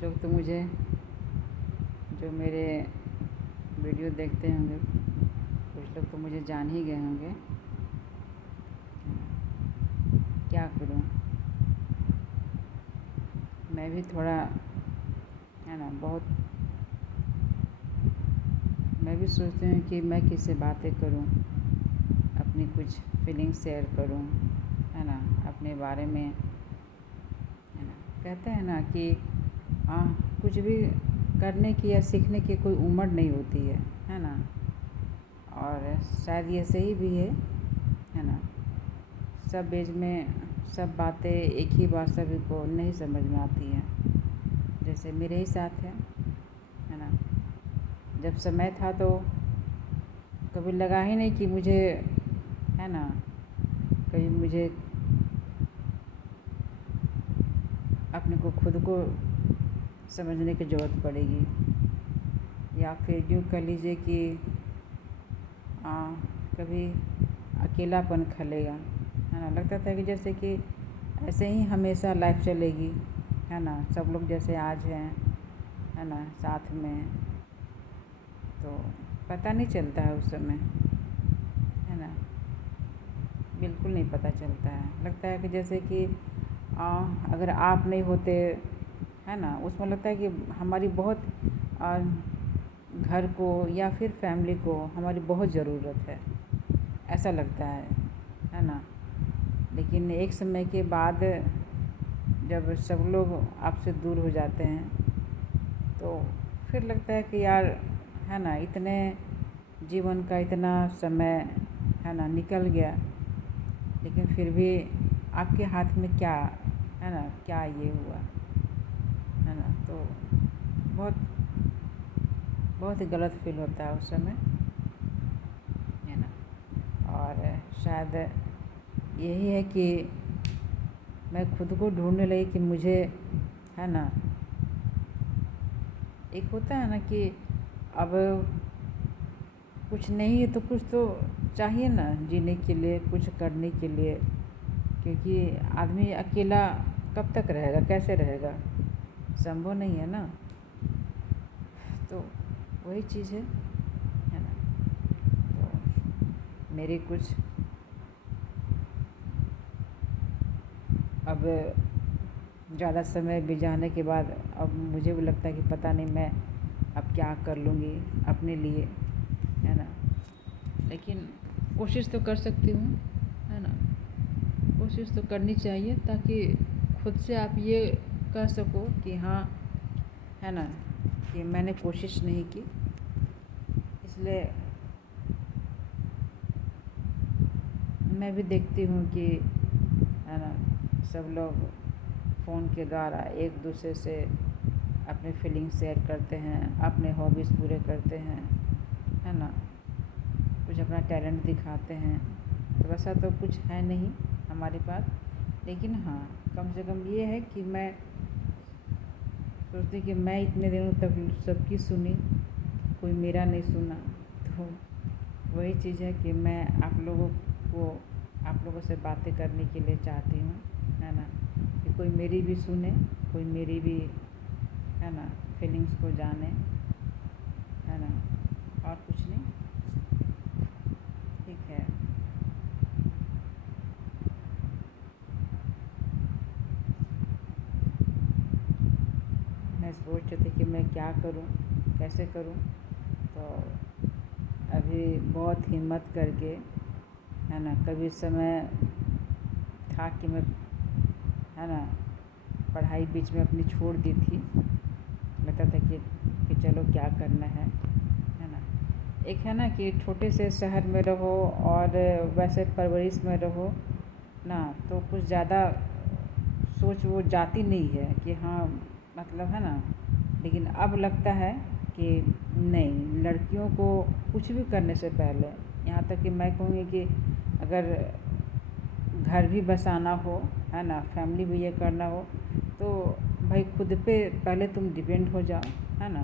कुछ लोग तो मुझे जो मेरे वीडियो देखते होंगे, कुछ लोग तो मुझे जान ही गए होंगे। क्या करूं, मैं भी थोड़ा है ना बहुत मैं भी सोचती हूँ कि मैं किससे बातें करूं, अपनी कुछ फीलिंग्स शेयर करूं, है ना, अपने बारे में, है ना। कहते हैं ना कि हाँ, कुछ भी करने की या सीखने की कोई उम्र नहीं होती है ना। और शायद ये सही भी है ना। सब एज में सब बातें एक ही बार सभी को नहीं समझ में आती हैं। जैसे मेरे ही साथ है ना। जब समय था तो कभी लगा ही नहीं कि मुझे, है ना, कभी मुझे अपने को खुद को समझने की ज़रूरत पड़ेगी, या फिर यूँ कह लीजिए कि कभी अकेलापन खलेगा, है ना। लगता था कि जैसे कि ऐसे ही हमेशा लाइफ चलेगी, है ना, सब लोग जैसे आज हैं, है ना, साथ में। तो पता नहीं चलता है उस समय, है ना, बिल्कुल नहीं पता चलता है। लगता है कि जैसे कि अगर आप नहीं होते, है ना, उसमें लगता है कि हमारी बहुत घर को या फिर फैमिली को हमारी बहुत ज़रूरत है, ऐसा लगता है ना। लेकिन एक समय के बाद जब सब लोग आपसे दूर हो जाते हैं तो फिर लगता है कि यार, है ना, इतने जीवन का इतना समय, है ना, निकल गया, लेकिन फिर भी आपके हाथ में क्या, है ना, क्या ये हुआ, है ना। तो बहुत बहुत ही गलत फील होता है उस समय, है ना। और शायद यही है कि मैं खुद को ढूंढने लगी कि मुझे, है ना, एक होता है ना कि अब कुछ नहीं है तो कुछ तो चाहिए ना जीने के लिए, कुछ करने के लिए। क्योंकि आदमी अकेला कब तक रहेगा, कैसे रहेगा, संभव नहीं है ना। तो वही चीज़ है ना। तो मेरे कुछ अब ज़्यादा समय बीत जाने के बाद अब मुझे भी लगता है कि पता नहीं मैं अब क्या कर लूँगी अपने लिए, है ना। लेकिन कोशिश तो कर सकती हूँ, है ना। कोशिश तो करनी चाहिए ताकि खुद से आप ये कह सको कि हाँ, है ना, कि मैंने कोशिश नहीं की। इसलिए मैं भी देखती हूँ कि, है ना, सब लोग फ़ोन के द्वारा एक दूसरे से अपने फीलिंग शेयर करते हैं, अपने हॉबीज़ पूरे करते हैं, है ना, कुछ अपना टैलेंट दिखाते हैं। तो वैसा तो कुछ है नहीं हमारे पास, लेकिन हाँ, कम से कम ये है कि मैं सोचती कि मैं इतने दिनों तक सबकी सुनी, कोई मेरा नहीं सुना। तो वही चीज़ है कि मैं आप लोगों से बातें करने के लिए चाहती हूँ, है ना, कि कोई मेरी भी सुने, कोई मेरी भी, है ना, फीलिंग्स को जाने, है ना। और कुछ नहीं, ठीक है। मैं सोच रही थी कि मैं क्या करूं, कैसे करूं। तो अभी बहुत हिम्मत करके, है ना, कभी समय था कि मैं, है ना, पढ़ाई बीच में अपनी छोड़ दी थी। लगता था कि चलो क्या करना है ना। एक है ना कि छोटे से शहर में रहो और वैसे परवरिश में रहो ना, तो कुछ ज़्यादा सोच वो जाती नहीं है कि हाँ, मतलब, है ना। लेकिन अब लगता है कि नहीं, लड़कियों को कुछ भी करने से पहले, यहाँ तक कि मैं कहूँगी कि अगर घर भी बसाना हो, है ना, फैमिली भी ये करना हो, तो भाई खुद पे पहले तुम डिपेंड हो जाओ, है ना।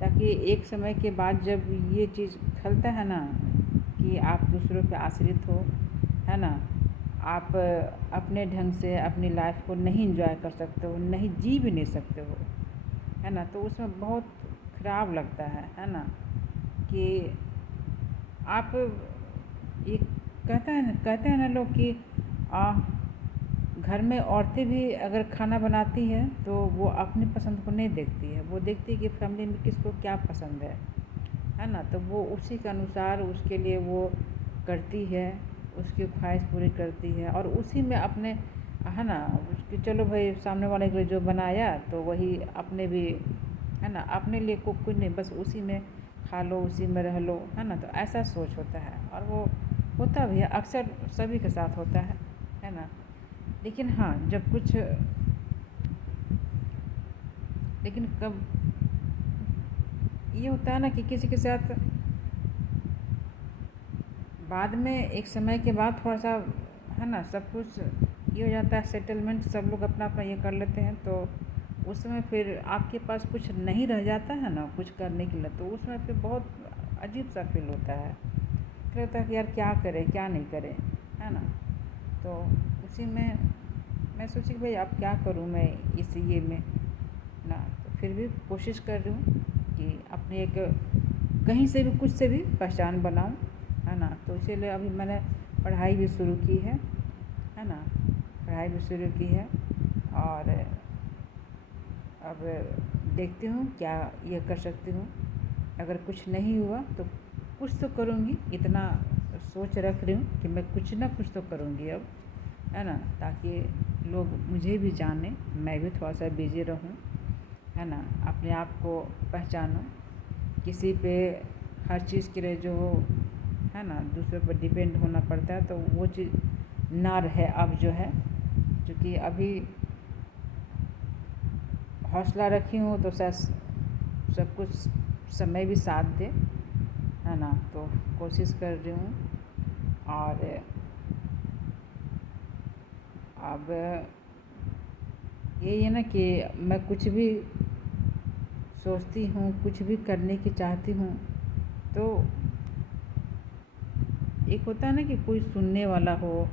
ताकि एक समय के बाद जब ये चीज़ खलता है ना कि आप दूसरों पे आश्रित हो, है ना, आप अपने ढंग से अपनी लाइफ को नहीं एंजॉय कर सकते हो, नहीं जी भी नहीं सकते हो, है ना, तो उसमें बहुत ख़राब लगता है ना, कि आप ये कहते हैं ना लोग कि घर में औरतें भी अगर खाना बनाती हैं तो वो अपनी पसंद को नहीं देखती है, वो देखती है कि फैमिली में किसको क्या पसंद है ना, तो वो उसी के अनुसार उसके लिए वो करती है, उसकी ख्वाहिश पूरी करती है और उसी में अपने, है ना, उसकी चलो भाई सामने वाले के लिए जो बनाया तो वही अपने भी, है ना, अपने लिए कुछ नहीं, बस उसी में खा लो, उसी में रह लो, है ना, तो ऐसा सोच होता है और वो होता भी है, अक्सर सभी के साथ होता है ना। लेकिन हाँ, जब कुछ, लेकिन कब ये होता है ना कि किसी के साथ बाद में एक समय के बाद थोड़ा सा, है ना, सब कुछ ये हो जाता है, सेटलमेंट, सब लोग अपना अपना ये कर लेते हैं, तो उस समय फिर आपके पास कुछ नहीं रह जाता है ना कुछ करने के लिए, तो उसमें फिर बहुत अजीब सा फील होता है, फिर होता है कि यार क्या करें क्या नहीं करें, है ना। तो उसी में मैं सोची कि भाई अब क्या करूं मैं इस ये में ना, तो फिर भी कोशिश कर रही हूँ कि अपनी एक कहीं से भी कुछ से भी पहचान बनाऊं, है ना, तो इसीलिए अभी मैंने पढ़ाई भी शुरू की है ना, पढ़ाई भी शुरू की है और अब देखती हूँ क्या ये कर सकती हूँ, अगर कुछ नहीं हुआ तो कुछ तो करूँगी, इतना सोच रख रही हूँ कि मैं कुछ ना कुछ तो करूँगी अब, है ना, ताकि लोग मुझे भी जाने, मैं भी थोड़ा सा बिजी रहूँ, है ना, अपने आप को पहचानूँ, किसी पे हर चीज़ के लिए जो, है ना, दूसरों पर डिपेंड होना पड़ता है, तो वो चीज़ ना रहे अब जो है, क्योंकि अभी हौसला रखी हूँ तो शायद सब कुछ समय भी साथ दे, है ना, तो कोशिश कर रही हूँ और अब यही है ना कि मैं कुछ भी सोचती हूँ, कुछ भी करने की चाहती हूँ, तो एक होता है ना कि कोई सुनने वाला हो,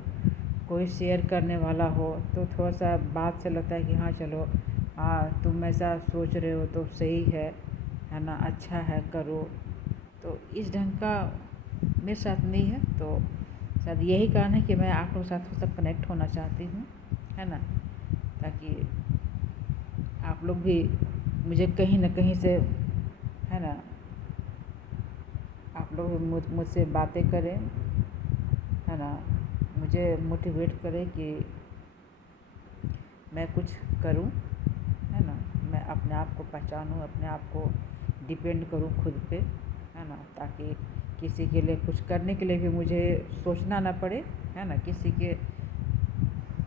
कोई शेयर करने वाला हो, तो थोड़ा सा बात से लगता है कि हाँ चलो, हाँ तुम ऐसा सोच रहे हो तो सही है ना, अच्छा है करो, तो इस ढंग का मेरे साथ नहीं है, तो शायद यही कारण है कि मैं आप लोगों के साथ थोड़ा सा कनेक्ट होना चाहती हूँ, है ना, ताकि आप लोग भी मुझे कहीं ना कहीं से, है ना, आप लोग मुझसे बातें करें, है ना, मुझे मोटिवेट करें कि मैं कुछ करूं, है ना, मैं अपने आप को पहचानूं, अपने आप को डिपेंड करूं खुद पे, है ना, ताकि किसी के लिए कुछ करने के लिए भी मुझे सोचना ना पड़े, है ना, किसी के,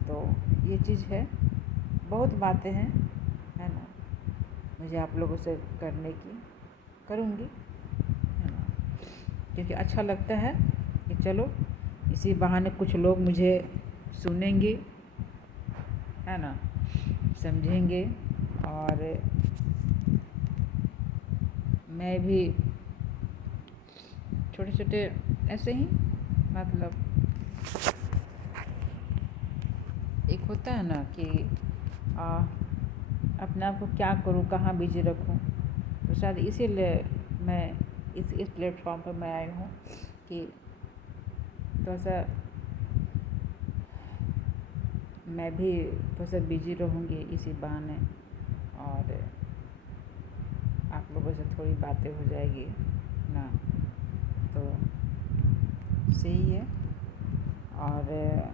तो ये चीज़ है, बहुत बातें हैं, है ना, मुझे आप लोगों से करने की, करूँगी, है ना, क्योंकि अच्छा लगता है कि चलो इसी बहाने कुछ लोग मुझे सुनेंगे, है ना, समझेंगे और मैं भी छोटे छोटे ऐसे ही, मतलब एक होता है ना कि अपने आप को क्या करूँ, कहाँ बिजी रखूँ, तो शायद इसीलिए मैं इस प्लेटफॉर्म पर मैं आई हूँ कि थोड़ा सा मैं भी थोड़ा सा बिजी रहूँगी इसी बहाने और आप लोगों से थोड़ी बातें हो जाएगी ना, तो सही है। और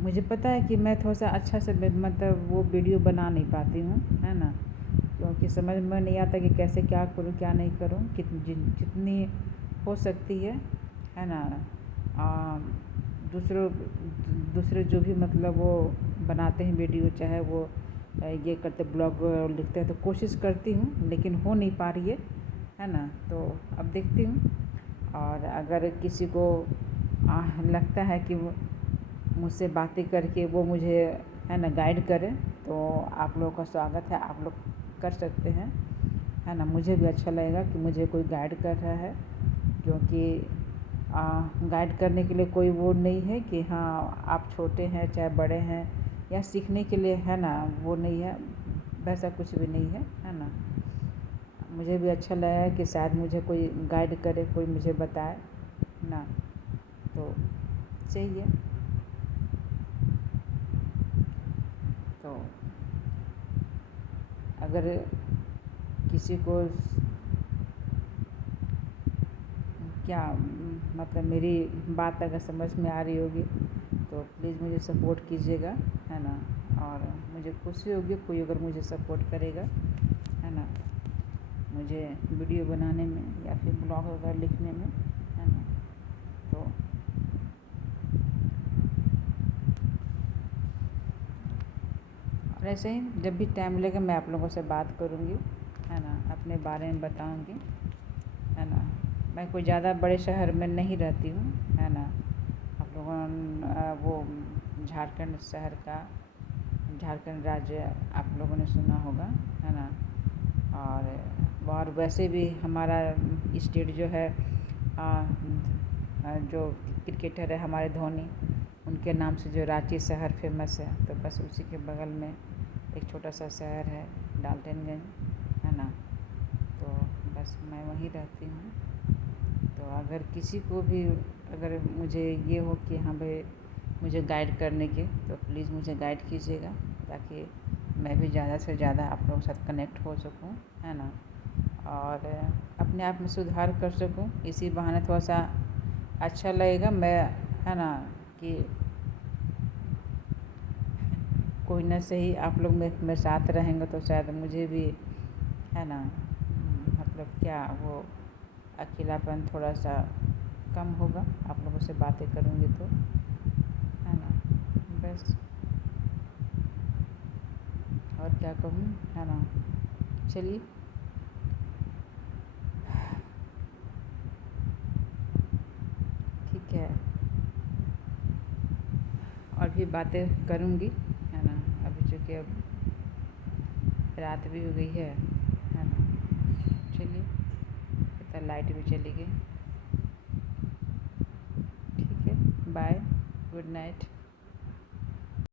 मुझे पता है कि मैं थोड़ा सा अच्छा से मतलब वो वीडियो बना नहीं पाती हूँ, है ना, क्योंकि समझ में नहीं आता कि कैसे क्या करूँ क्या नहीं करूँ, जितनी हो सकती है ना, दूसरों दूसरे जो भी मतलब वो बनाते हैं वीडियो, चाहे वो ये करते ब्लॉग लिखते हैं, तो कोशिश करती हूँ लेकिन हो नहीं पा रही है ना, तो अब देखती हूँ और अगर किसी को लगता है कि मुझसे बातें करके वो मुझे, है ना, गाइड करे, तो आप लोगों का स्वागत है, आप लोग कर सकते हैं, है ना, मुझे भी अच्छा लगेगा कि मुझे कोई गाइड कर रहा है, क्योंकि गाइड करने के लिए कोई वो नहीं है कि हाँ आप छोटे हैं चाहे बड़े हैं, या सीखने के लिए, है ना, वो नहीं है, वैसा कुछ भी नहीं है ना। मुझे भी अच्छा लगा कि शायद मुझे कोई गाइड करे, कोई मुझे बताए ना, तो सही है। तो अगर किसी को क्या मतलब मेरी बात अगर समझ में आ रही होगी तो प्लीज़ मुझे सपोर्ट कीजिएगा, है ना। और मुझे खुशी होगी कोई अगर मुझे सपोर्ट करेगा, है ना, मुझे वीडियो बनाने में या फिर ब्लॉग वगैरह लिखने में, है ना। तो और ऐसे ही जब भी टाइम मिलेगा मैं आप लोगों से बात करूँगी, है ना, अपने बारे में बताऊँगी, है ना। मैं कोई ज़्यादा बड़े शहर में नहीं रहती हूँ, है ना। आप लोगों वो झारखंड शहर का, झारखंड राज्य आप लोगों ने सुना होगा, है ना। और वैसे भी हमारा स्टेट जो है जो क्रिकेटर है हमारे धोनी, उनके नाम से जो रांची शहर फेमस है, तो बस उसी के बगल में एक छोटा सा शहर है डाल्टनगंज, है ना। तो बस मैं वहीं रहती हूँ। तो अगर किसी को भी अगर मुझे ये हो कि हाँ भाई मुझे गाइड करने के, तो प्लीज़ मुझे गाइड कीजिएगा, ताकि मैं भी ज़्यादा से ज़्यादा आप लोगों के साथ कनेक्ट हो सकूँ, है ना। और अपने आप में सुधार कर सकूँ, इसी बहाने थोड़ा सा अच्छा लगेगा मैं, है ना, कि कोई ना सही आप लोग मेरे साथ रहेंगे तो शायद मुझे भी, है ना, मतलब क्या वो अकेलापन थोड़ा सा कम होगा, आप लोगों से बातें करूँगी तो, है ना। बस और क्या कहूँ, है ना। चलिए ठीक है, और भी बातें करूँगी, है ना। अभी चूँकि अब रात भी हो गई है ना। चलिए, पता लाइट भी चली गई। ठीक है, बाय, गुड नाइट।